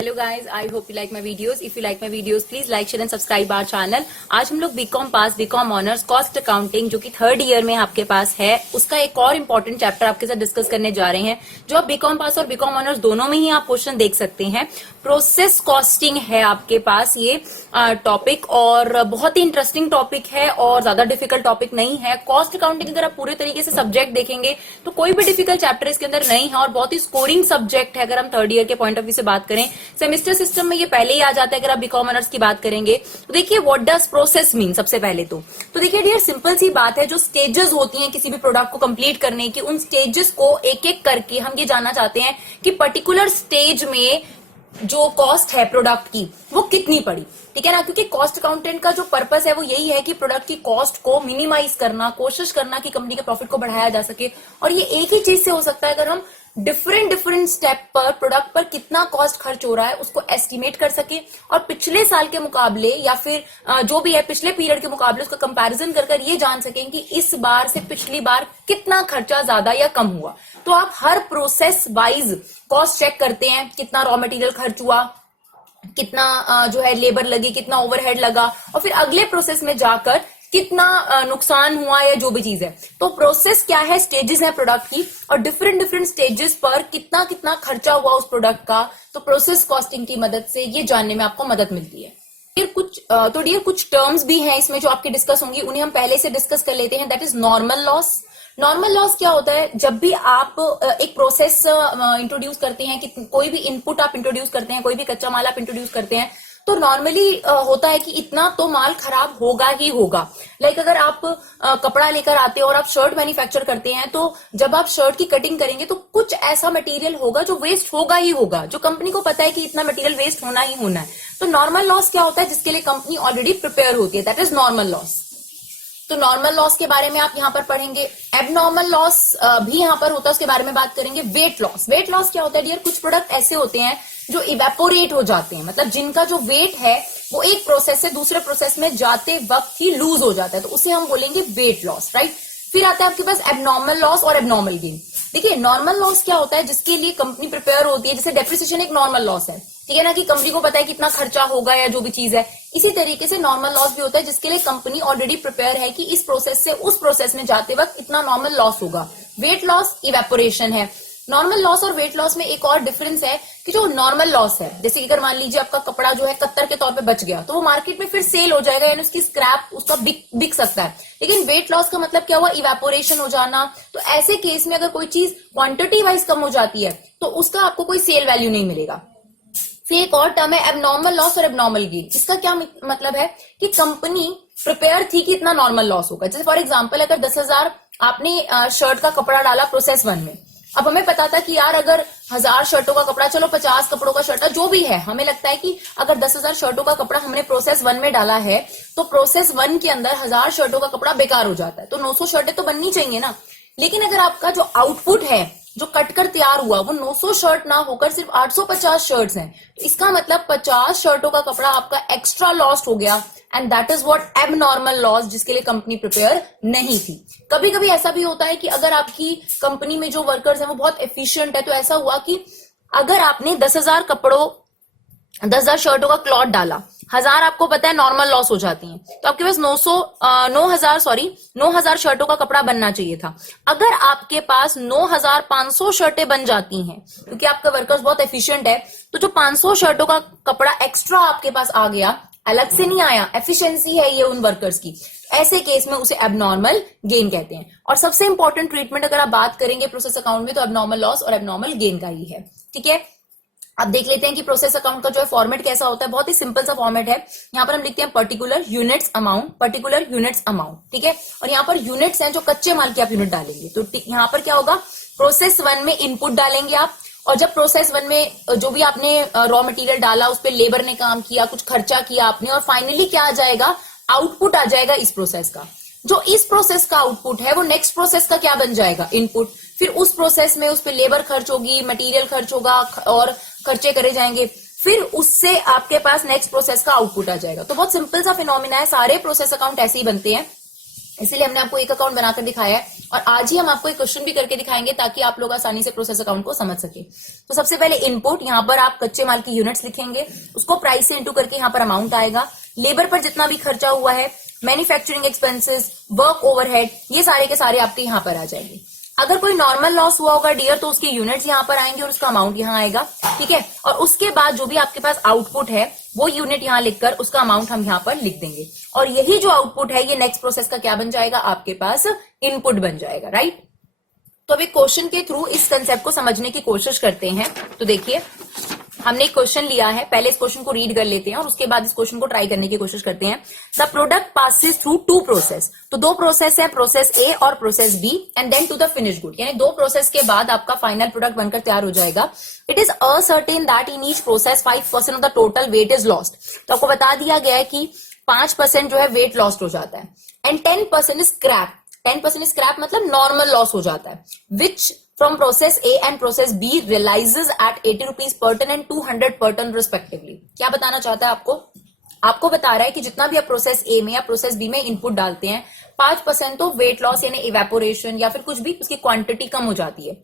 Hello guys, I hope you like my videos. If you like my videos please like share and subscribe our channel. आज हम लोग BCom pass, BCom honours, cost accounting जो कि third year में आपके पास है, उसका एक और इम्पोर्टेंट चैप्टर आपके साथ डिस्कस करने जा रहे हैं। जो आप बीकॉम पास और बीकॉम ऑनर्स दोनों में ही आप क्वेश्चन देख सकते हैं। प्रोसेस कॉस्टिंग है आपके पास ये टॉपिक, और बहुत ही इंटरेस्टिंग टॉपिक है और ज्यादा डिफिकल्ट टॉपिक नहीं है। कॉस्ट अकाउंटिंग अगर आप पूरे तरीके से सब्जेक्ट देखेंगे तो कोई भी डिफिकल्ट चैप्टर इसके अंदर नहीं है और बहुत ही स्कोरिंग सब्जेक्ट है। अगर हम थर्ड ईयर के पॉइंट ऑफ व्यू से बात करें, सेमेस्टर सिस्टम में ये पहले ही आ जाता है। अगर आप बीकॉम ऑनर्स की बात करेंगे तो देखिए व्हाट डज प्रोसेस मीन। सबसे पहले तो देखिए डियर, सिंपल सी बात है, जो स्टेजेस होती हैं किसी भी प्रोडक्ट को कंप्लीट करने की, उन स्टेजेस को एक एक करके हम ये जानना चाहते हैं कि पर्टिकुलर स्टेज में जो कॉस्ट है प्रोडक्ट की वो कितनी पड़ी, ठीक है ना। क्योंकि कॉस्ट अकाउंटेंट का जो पर्पस है वो यही है कि प्रोडक्ट की कॉस्ट को मिनिमाइज करना, कोशिश करना कि कंपनी के प्रॉफिट को बढ़ाया जा सके। और ये एक ही चीज से हो सकता है अगर हम डिफरेंट स्टेप पर प्रोडक्ट पर कितना कॉस्ट खर्च हो रहा है उसको एस्टिमेट कर सके, और पिछले साल के मुकाबले या फिर जो भी है पिछले पीरियड के मुकाबले उसका कंपैरिजन कर ये जान सकें कि इस बार से पिछली बार कितना खर्चा ज्यादा या कम हुआ। तो आप हर प्रोसेस वाइज कॉस्ट चेक करते हैं, कितना रॉ मटेरियल खर्च हुआ, कितना जो है लेबर लगी, कितना ओवरहेड लगा, और फिर अगले प्रोसेस में जाकर कितना नुकसान हुआ या जो भी चीज है। तो प्रोसेस क्या है, स्टेजेस है प्रोडक्ट की, और डिफरेंट स्टेजेस पर कितना कितना खर्चा हुआ उस प्रोडक्ट का। तो प्रोसेस कॉस्टिंग की मदद से ये जानने में आपको मदद मिलती है। डियर कुछ टर्म्स भी हैं इसमें जो आपकी डिस्कस होंगी, उन्हें हम पहले से डिस्कस कर लेते हैं। That is normal loss. Normal loss क्या होता है, जब भी आप एक प्रोसेस इंट्रोड्यूस करते हैं, कि कोई भी इनपुट आप इंट्रोड्यूस करते हैं, कोई भी कच्चा माल आप इंट्रोड्यूस करते हैं, तो नॉर्मली होता है कि इतना तो माल खराब होगा ही होगा। लाइक अगर आप कपड़ा लेकर आते हो और आप शर्ट मैन्युफैक्चर करते हैं, तो जब आप शर्ट की कटिंग करेंगे तो कुछ ऐसा मटेरियल होगा जो वेस्ट होगा ही होगा, जो कंपनी को पता है कि इतना मटेरियल वेस्ट होना ही होना है। तो नॉर्मल लॉस क्या होता है, जिसके लिए कंपनी ऑलरेडी प्रिपेयर होती है, दैट इज नॉर्मल लॉस। तो नॉर्मल लॉस के बारे में आप यहाँ पर पढ़ेंगे। एबनॉर्मल लॉस भी यहाँ पर होता है, उसके बारे में बात करेंगे। Weight loss. वेट लॉस क्या होता है डियर, कुछ प्रोडक्ट ऐसे होते हैं जो इवेपोरेट हो जाते हैं, मतलब जिनका जो वेट है वो एक प्रोसेस से दूसरे प्रोसेस में जाते वक्त ही लूज हो जाता है, तो उसे हम बोलेंगे वेट लॉस, राइट। फिर आता है आपके पास एबनॉर्मल लॉस और एबनॉर्मल गेन। देखिए नॉर्मल लॉस क्या होता है, जिसके लिए कंपनी प्रिपेयर होती है, जैसे डेप्रिसिएशन एक नॉर्मल लॉस है, ठीक है ना, कि कंपनी को पता है कितना खर्चा होगा या जो भी चीज है। इसी तरीके से नॉर्मल लॉस भी होता है जिसके लिए कंपनी ऑलरेडी प्रिपेयर है कि इस प्रोसेस से उस प्रोसेस में जाते वक्त इतना नॉर्मल लॉस होगा। वेट लॉस इवेपोरेशन है। नॉर्मल लॉस और वेट लॉस में एक और डिफरेंस है कि जो नॉर्मल लॉस है, जैसे कि अगर मान लीजिए आपका कपड़ा जो है कत्तर के तौर पे बच गया, तो वो मार्केट में फिर सेल हो जाएगा, यानी उसकी स्क्रैप उसका बिक सकता है। लेकिन वेट लॉस का मतलब क्या हुआ, इवेपोरेशन हो जाना। तो ऐसे केस में अगर कोई चीज क्वांटिटी वाइज कम हो जाती है तो उसका आपको कोई सेल वैल्यू नहीं मिलेगा। फिर एक और टर्म है एबनॉर्मल लॉस और एबनॉर्मल गेन। इसका क्या मतलब है कि कंपनी प्रिपेयर थी कि इतना नॉर्मल लॉस होगा। जैसे फॉर एग्जांपल अगर 10,000 आपने शर्ट का कपड़ा डाला प्रोसेस 1 में, अब हमें पता था कि यार अगर 1000 शर्टों का कपड़ा, चलो 50 कपड़ों का शर्ट जो भी है, हमें लगता है कि अगर 10,000 शर्टों का कपड़ा हमने प्रोसेस 1 में डाला है तो प्रोसेस 1 के अंदर 1000 शर्टों का कपड़ा बेकार हो जाता है, तो 900 शर्टें तो बननी चाहिए ना। लेकिन अगर आपका जो आउटपुट है, जो कटकर तैयार हुआ, वो 900 शर्ट ना होकर सिर्फ 850 शर्ट्स हैं, तो इसका मतलब 50 शर्टों का कपड़ा आपका एक्स्ट्रा लॉस्ट हो गया, and that is what abnormal loss, जिसके लिए कंपनी प्रिपेयर नहीं थी। कभी कभी ऐसा भी होता है कि अगर आपकी कंपनी में जो वर्कर्स हैं वो बहुत एफिशिएंट है, तो ऐसा हुआ कि अगर आपने 10,000 शर्टों का क्लॉथ डाला, 1000 आपको पता है नॉर्मल लॉस हो जाती हैं, तो आपके पास 9,000 शर्टों का कपड़ा बनना चाहिए था। अगर आपके पास 9,500 शर्टें बन जाती हैं, क्योंकि आपका वर्कर्स बहुत एफिशिएंट है, तो जो 500 शर्टों का कपड़ा एक्स्ट्रा आपके पास आ गया, अलग से नहीं आया, एफिशिएंसी है ये उन वर्कर्स की, ऐसे केस में उसे एबनॉर्मल गेन कहते हैं। और सबसे इंपॉर्टेंट ट्रीटमेंट अगर आप बात करेंगे प्रोसेस अकाउंट में, तो एबनॉर्मल लॉस और एबनॉर्मल गेन का ही है, ठीक है। अब देख लेते हैं कि प्रोसेस अकाउंट का जो है फॉर्मेट कैसा होता है। बहुत ही सिंपल सा फॉर्मेट है। यहाँ पर हम लिखते हैं particular units amount, particular units amount, ठीक है। और यहाँ पर यूनिट्स हैं जो कच्चे माल की आप यूनिट डालेंगे, तो यहाँ पर क्या होगा, प्रोसेस 1 में इनपुट डालेंगे आप, और जब प्रोसेस 1 में जो भी आपने रॉ मटेरियल डाला, उस पर लेबर ने काम किया, कुछ खर्चा किया आपने, और फाइनली क्या आ जाएगा, आउटपुट आ जाएगा इस प्रोसेस का। जो इस प्रोसेस का आउटपुट है वो नेक्स्ट प्रोसेस का क्या बन जाएगा, इनपुट। फिर उस प्रोसेस में उस पर लेबर खर्च होगी, मटेरियल खर्च होगा और खर्चे करे जाएंगे, फिर उससे आपके पास नेक्स्ट प्रोसेस का आउटपुट आ जाएगा। तो बहुत सिंपल सा फिनोमिना है, सारे प्रोसेस अकाउंट ऐसे ही बनते हैं, इसीलिए हमने आपको एक अकाउंट बनाकर दिखाया है। और आज ही हम आपको एक क्वेश्चन भी करके दिखाएंगे ताकि आप लोग आसानी से प्रोसेस अकाउंट को समझ सके। तो सबसे पहले इनपुट, यहाँ पर आप कच्चे माल की यूनिट्स लिखेंगे, उसको प्राइस से इंटू करके यहाँ पर अमाउंट आएगा। लेबर पर जितना भी खर्चा हुआ है, मैन्युफैक्चरिंग एक्सपेंसेस, वर्क ओवरहेड, ये सारे के सारे आपके यहाँ पर आ जाएंगे। अगर कोई नॉर्मल लॉस हुआ होगा डियर तो उसके यूनिट्स यहाँ पर आएंगे और उसका अमाउंट यहाँ आएगा, ठीक है। और उसके बाद जो भी आपके पास आउटपुट है वो यूनिट यहाँ लिखकर उसका अमाउंट हम यहाँ पर लिख देंगे, और यही जो आउटपुट है ये नेक्स्ट प्रोसेस का क्या बन जाएगा, आपके पास इनपुट बन जाएगा, राइट। तो अब एक क्वेश्चन के थ्रू इस कंसेप्ट को समझने की कोशिश करते हैं। तो देखिए, हमने एक क्वेश्चन लिया है, पहले इस क्वेश्चन को रीड कर लेते हैं और उसके बाद इस क्वेश्चन को ट्राई करने की कोशिश करते हैं। The product passes through two process, तो दो प्रोसेस है, प्रोसेस ए और process B, and then to the finish good, यानी दो प्रोसेस के बाद आपका फाइनल प्रोडक्ट बनकर तैयार हो जाएगा। It is ascertain that in each process 5% of the total weight is lost, तो आपको बता दिया गया है कि 5% जो है वेट लॉस्ट हो जाता है, एंड 10% स्क्रैप, 10% स्क्रैप मतलब नॉर्मल लॉस हो जाता है, विच from process A and process B realizes at 80 rupees per ton and 200 per ton respectively। क्या बताना चाहता है आपको बता रहा है कि जितना भी आप प्रोसेस A में या प्रोसेस B में इनपुट डालते हैं 5% तो वेट लॉस यानी इवेपोरेशन या फिर कुछ भी उसकी क्वांटिटी कम हो जाती है,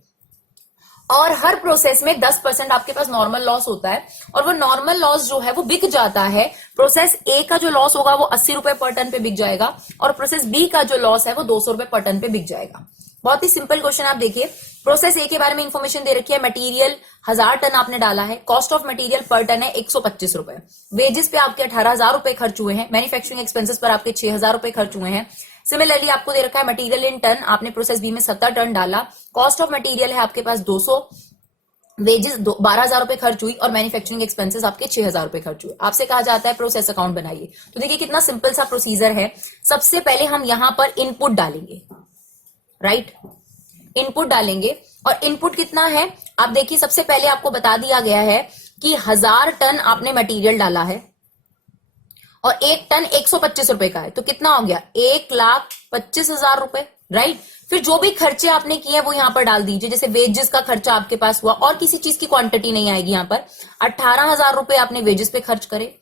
और हर प्रोसेस में 10% आपके पास नॉर्मल लॉस होता है, और वो नॉर्मल लॉस जो है वो बिक जाता है। प्रोसेस ए का जो लॉस होगा वो 80 रुपए पर टन पे बिक जाएगा, और प्रोसेस बी का जो लॉस है वो 200 रुपए पर टन पे बिक जाएगा। बहुत ही सिंपल क्वेश्चन, आप देखिए प्रोसेस ए के बारे में इंफॉर्मेशन दे रखी है, मटेरियल 1000 टन आपने डाला है, कॉस्ट ऑफ मटेरियल पर टन है 125 रुपए, वेजेस पे आपके 18,000 रुपए खर्च हुए हैं, मैन्युफैक्चरिंग एक्सपेंसेस पर आपके 6,000 रुपए खर्च हुए हैं। सिमिलरली आपको दे रखा है मटेरियल इन टन, आपने प्रोसेस बी में 70 टन डाला, कॉस्ट ऑफ मटेरियल है आपके पास 200, वेजेस 12,000 रुपए खर्च हुई, और मैन्युफैक्चरिंग एक्सपेंसेस आपके 6,000 रुपए खर्च हुए। आपसे कहा जाता है प्रोसेस अकाउंट बनाइए। तो देखिए कितना सिंपल सा प्रोसीजर है। सबसे पहले हम यहां पर इनपुट डालेंगे, राइट, इनपुट डालेंगे, और इनपुट कितना है आप देखिए, सबसे पहले आपको बता दिया गया है कि 1000 टन आपने मटेरियल डाला है और एक टन 125 रुपए का है, तो कितना हो गया 1,25,000 रुपए, राइट। फिर जो भी खर्चे आपने किए वो यहां पर डाल दीजिए, जैसे वेजेस का खर्चा आपके पास हुआ और किसी चीज की क्वांटिटी नहीं आएगी, यहां पर 18,000 रुपए आपने वेजेस पे खर्च करे।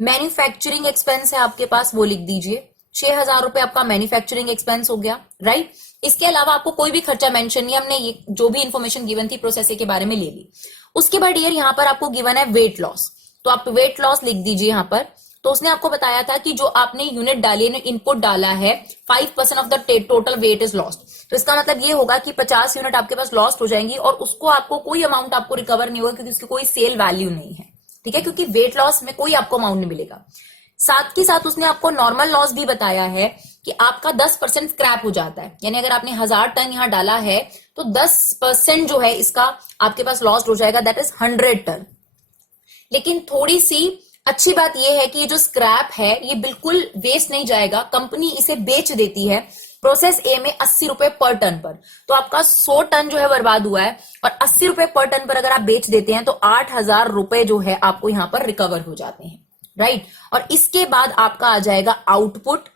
मैन्युफैक्चरिंग एक्सपेंस है आपके पास, वो लिख दीजिए, 6,000 रुपए आपका मैन्युफैक्चरिंग एक्सपेंस हो गया, राइट। इसके अलावा आपको कोई भी खर्चा मेंशन नहीं, हमने ये जो भी इंफॉर्मेशन गिवन थी प्रोसेस ए के बारे में ले ली। उसके बाद यार यहाँ पर आपको गिवन है वेट लॉस, तो आप वेट लॉस लिख दीजिए यहाँ पर। तो उसने आपको बताया था कि जो आपने यूनिट डाली है, इनपुट डाला है, 5% of the total weight is lost, तो इसका मतलब ये होगा कि 50 यूनिट आपके पास लॉस्ट हो जाएंगी, और उसको आपको कोई अमाउंट आपको रिकवर नहीं होगा क्योंकि उसकी कोई सेल वैल्यू नहीं है, ठीक है, क्योंकि वेट लॉस में कोई आपको अमाउंट नहीं मिलेगा। साथ के साथ उसने आपको नॉर्मल लॉस भी बताया है कि आपका 10% स्क्रैप हो जाता है, यानी अगर आपने 1000 टन यहां डाला है तो 10% जो है इसका आपके पास लॉस्ट हो जाएगा, दैट इज 100 टन। लेकिन थोड़ी सी अच्छी बात यह है कि ये जो स्क्रैप है ये बिल्कुल वेस्ट नहीं जाएगा, कंपनी इसे बेच देती है प्रोसेस ए में 80 रुपए पर टन पर, तो आपका 100 टन जो है बर्बाद हुआ है, और 80 रुपए पर टन पर अगर आप बेच देते हैं तो 8,000 रुपए जो है आपको यहां पर रिकवर हो जाते हैं, राइट। और इसके बाद आपका आ जाएगा आउटपुट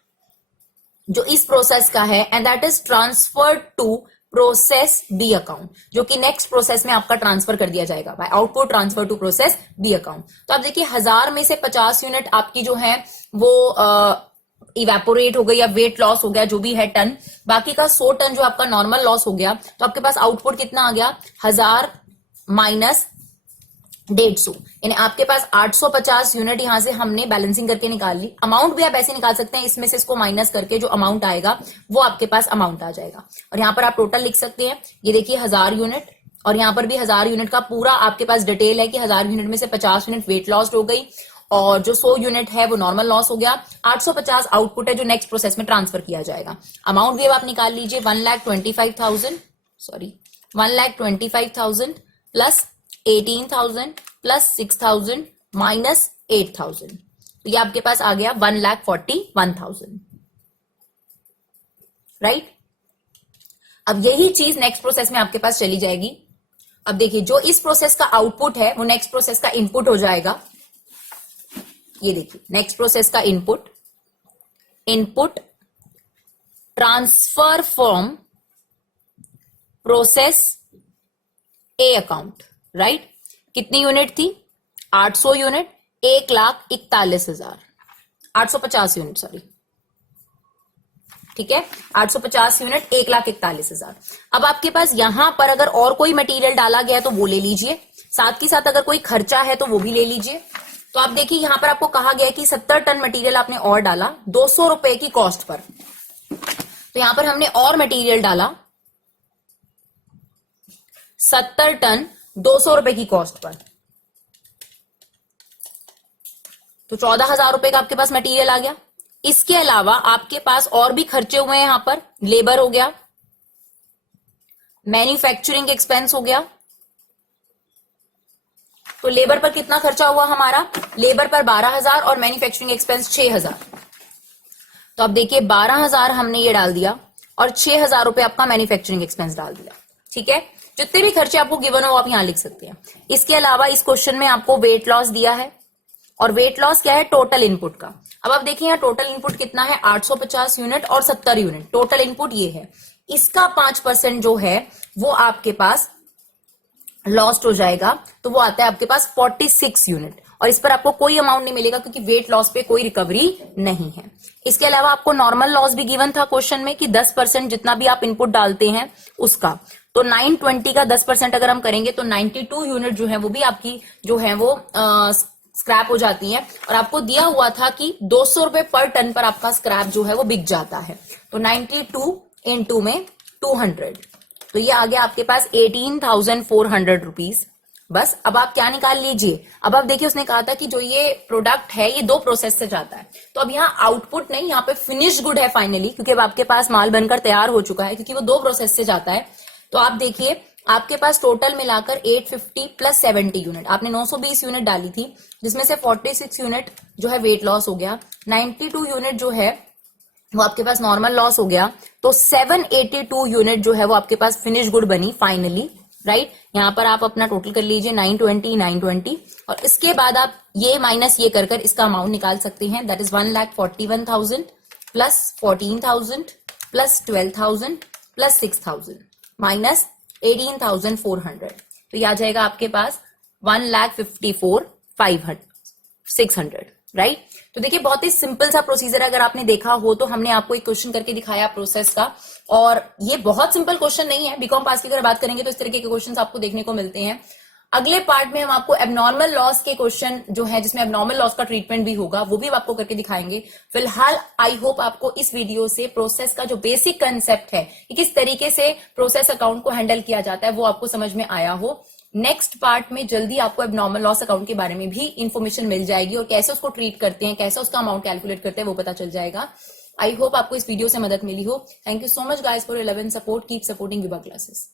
जो इस प्रोसेस का है, and that is transfer to process B account, जो कि नेक्स्ट प्रोसेस में आपका ट्रांसफर कर दिया जाएगा by output transfer to process B account. तो आप देखिए 1000 में से 50 यूनिट आपकी जो है वो इवेपोरेट हो गई या वेट लॉस हो गया जो भी है टन, बाकी का 100 टन जो आपका नॉर्मल लॉस हो गया, तो आपके पास आउटपुट कितना आ गया 1000 माइनस 150, यानी आपके पास 850 यूनिट यहां से हमने बैलेंसिंग करके निकाल ली। अमाउंट भी आप ऐसे निकाल सकते हैं, इसमें से इसको माइनस करके जो अमाउंट आएगा वो आपके पास अमाउंट आ जाएगा, और यहां पर आप टोटल लिख सकते हैं, ये देखिए 1000 यूनिट, और यहां पर भी 1000 यूनिट का पूरा आपके पास डिटेल है कि 1000 यूनिट में से 50 यूनिट वेट लॉस हो गई, और जो 100 यूनिट है वो नॉर्मल लॉस हो गया, 850 आउटपुट है जो नेक्स्ट प्रोसेस में ट्रांसफर किया जाएगा। अमाउंट भी अब आप निकाल लीजिए, 1,25,000 सॉरी 1,25,000 प्लस 18,000 प्लस 6,000 माइनस 8,000, तो ये आपके पास आ गया 1,41,000, राइट। अब यही चीज नेक्स्ट प्रोसेस में आपके पास चली जाएगी। अब देखिए जो इस प्रोसेस का आउटपुट है वो नेक्स्ट प्रोसेस का इनपुट हो जाएगा। ये देखिए नेक्स्ट प्रोसेस का input, input transfer from process A account, right. कितनी यूनिट थी 800 यूनिट, 1,41,000 850 यूनिट सॉरी, ठीक है, 850 यूनिट 1,41,000। अब आपके पास यहां पर अगर और कोई मटेरियल डाला गया है तो वो ले लीजिए, साथ ही साथ अगर कोई खर्चा है तो वो भी ले लीजिए। तो आप देखिए यहां पर आपको कहा गया है कि 70 टन मटेरियल आपने और डाला 200 रुपए की कॉस्ट पर। तो यहां पर हमने और मटेरियल डाला 70 टन 200 रुपए की कॉस्ट पर, तो 14,000 रुपए का आपके पास मटेरियल आ गया। इसके अलावा आपके पास और भी खर्चे हुए हैं, यहां पर लेबर हो गया, मैन्युफैक्चरिंग एक्सपेंस हो गया। तो लेबर पर कितना खर्चा हुआ हमारा, लेबर पर 12,000 और मैन्युफैक्चरिंग एक्सपेंस 6,000। तो अब देखिए 12,000 हमने ये डाल दिया और 6,000 रुपए आपका मैन्युफैक्चरिंग एक्सपेंस डाल दिया। ठीक है, जितने भी खर्चे आपको गिवन हो आप यहां लिख सकते हैं। इसके अलावा इस क्वेश्चन में आपको वेट लॉस दिया है, और वेट लॉस क्या है, टोटल इनपुट का। अब आप देखिए यहाँ टोटल इनपुट कितना है, 850 यूनिट और 70 यूनिट टोटल इनपुट ये है। इसका 5% जो है वो आपके पास लॉस्ट हो जाएगा, तो वो आता है आपके पास 46 यूनिट, और इस पर आपको कोई अमाउंट नहीं मिलेगा क्योंकि वेट लॉस पे कोई रिकवरी नहीं है। इसके अलावा आपको नॉर्मल लॉस भी गिवन था क्वेश्चन में कि 10% जितना भी आप इनपुट डालते हैं उसका, तो 920 का 10% अगर हम करेंगे तो 92 यूनिट जो है वो भी आपकी जो है वो स्क्रैप हो जाती है। और आपको दिया हुआ था कि 200 रुपए पर टन पर आपका स्क्रैप जो है वो बिक जाता है। तो 92 × में 200, तो ये आ गया आपके पास 18,400 रुपीज। बस अब आप क्या निकाल लीजिए, अब आप देखिए उसने कहा था कि जो ये प्रोडक्ट है ये 2 प्रोसेस से जाता है, तो अब यहाँ आउटपुट नहीं, यहाँ पे फिनिश गुड है फाइनली, क्योंकि अब आपके पास माल बनकर तैयार हो चुका है, क्योंकि वो 2 प्रोसेस से जाता है। तो आप देखिए आपके पास टोटल मिलाकर 850 प्लस 70 यूनिट, आपने 920 यूनिट डाली थी, जिसमें से 46 यूनिट जो है वेट लॉस हो गया, 92 यूनिट जो है वो आपके पास नॉर्मल लॉस हो गया, तो 782 यूनिट जो है वो आपके पास फिनिश गुड बनी फाइनली, राइट। यहां पर आप अपना टोटल कर लीजिए 920, और इसके बाद आप ये माइनस ये कर इसका अमाउंट निकाल सकते हैं, that is 1,41,000 plus 14,000 plus 12,000 plus 6,000 minus 18,400, तो ये आ जाएगा आपके पास 1,54,600, राइट। तो देखिए बहुत ही सिंपल सा प्रोसीजर, अगर आपने देखा हो तो हमने आपको एक क्वेश्चन करके दिखाया प्रोसेस का, और ये बहुत सिंपल क्वेश्चन नहीं है। बीकॉम पास की अगर बात करेंगे तो इस तरीके के क्वेश्चन आपको देखने को मिलते हैं। अगले पार्ट में हम आपको एबनॉर्मल लॉस के क्वेश्चन जो है, जिसमें एबनॉर्मल लॉस का ट्रीटमेंट भी होगा, वो भी आपको करके दिखाएंगे। फिलहाल आई होप आपको इस वीडियो से प्रोसेस का जो बेसिक कंसेप्ट है कि किस तरीके से प्रोसेस अकाउंट को हैंडल किया जाता है वो आपको समझ में आया हो। नेक्स्ट पार्ट में जल्दी आपको एबनॉर्मल लॉस अकाउंट के बारे में भी इंफॉर्मेशन मिल जाएगी, और कैसे उसको ट्रीट करते हैं, कैसे उसका अमाउंट कैलकुलेट करते हैं वो पता चल जाएगा। आई होप आपको इस वीडियो से मदद मिली हो। Thank you so much guys for your love and support. Keep supporting Vibha classes.